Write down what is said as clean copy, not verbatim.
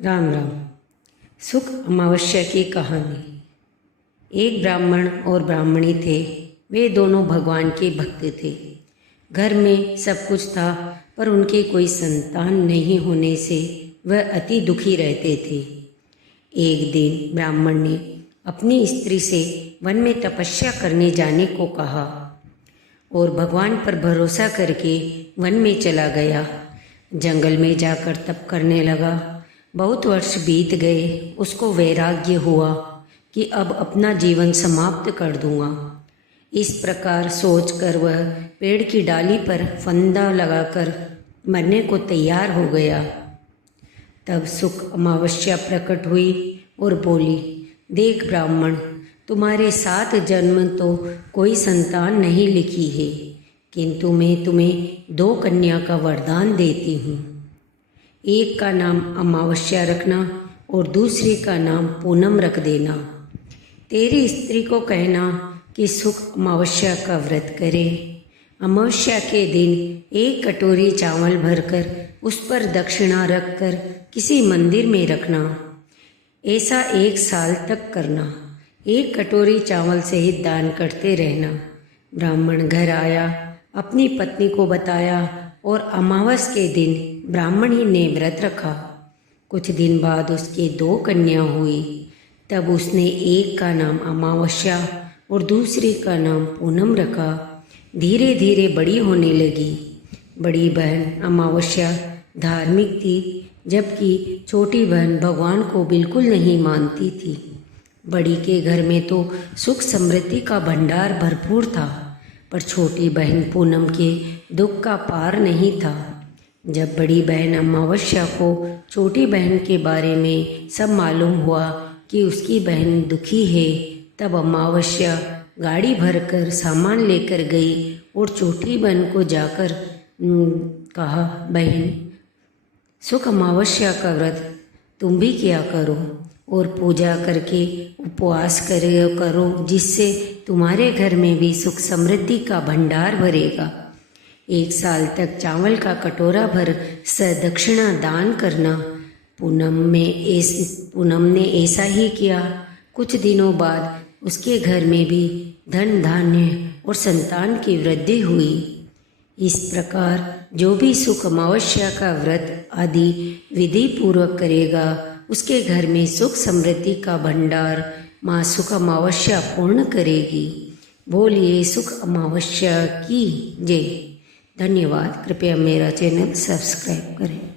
राम राम। सुख अमावस्या की कहानी। एक ब्राह्मण और ब्राह्मणी थे। वे दोनों भगवान के भक्त थे। घर में सब कुछ था, पर उनके कोई संतान नहीं होने से वह अति दुखी रहते थे। एक दिन ब्राह्मण ने अपनी स्त्री से वन में तपस्या करने जाने को कहा और भगवान पर भरोसा करके वन में चला गया। जंगल में जाकर तप करने लगा। बहुत वर्ष बीत गए। उसको वैराग्य हुआ कि अब अपना जीवन समाप्त कर दूंगा। इस प्रकार सोचकर वह पेड़ की डाली पर फंदा लगाकर मरने को तैयार हो गया। तब सुख अमावस्या प्रकट हुई और बोली, देख ब्राह्मण, तुम्हारे 7 जन्म तो कोई संतान नहीं लिखी है, किंतु मैं तुम्हें 2 कन्या का वरदान देती हूँ। एक का नाम अमावस्या रखना और दूसरी का नाम पूनम रख देना। तेरी स्त्री को कहना कि सुख अमावस्या का व्रत करे। अमावस्या के दिन 1 कटोरी चावल भरकर उस पर दक्षिणा रखकर किसी मंदिर में रखना। ऐसा 1 साल तक करना। 1 कटोरी चावल से ही दान करते रहना। ब्राह्मण घर आया, अपनी पत्नी को बताया और अमावस के दिन ब्राह्मण ही ने व्रत रखा। कुछ दिन बाद उसके 2 कन्या हुई। तब उसने एक का नाम अमावस्या और दूसरी का नाम पूनम रखा। धीरे धीरे बड़ी होने लगी। बड़ी बहन अमावस्या धार्मिक थी, जबकि छोटी बहन भगवान को बिल्कुल नहीं मानती थी। बड़ी के घर में तो सुख समृद्धि का भंडार भरपूर था, पर छोटी बहन पूनम के दुख का पार नहीं था। जब बड़ी बहन अमावस्या को छोटी बहन के बारे में सब मालूम हुआ कि उसकी बहन दुखी है, तब अमावस्या गाड़ी भरकर सामान लेकर गई और छोटी बहन को जाकर कहा, बहन, सुख अमावस्या का व्रत तुम भी किया करो और पूजा करके उपवास करो, जिससे तुम्हारे घर में भी सुख समृद्धि का भंडार भरेगा। 1 साल तक चावल का कटोरा भर सदक्षिणा दान करना। पूनम ने ऐसा ही किया। कुछ दिनों बाद उसके घर में भी धन धान्य और संतान की वृद्धि हुई। इस प्रकार जो भी सुख अमावस्या का व्रत आदि विधि पूर्वक करेगा, उसके घर में सुख समृद्धि का भंडार माँ सुख अमावस्या पूर्ण करेगी। बोलिए सुख अमावस्या की जय। धन्यवाद। कृपया मेरा चैनल सब्सक्राइब करें।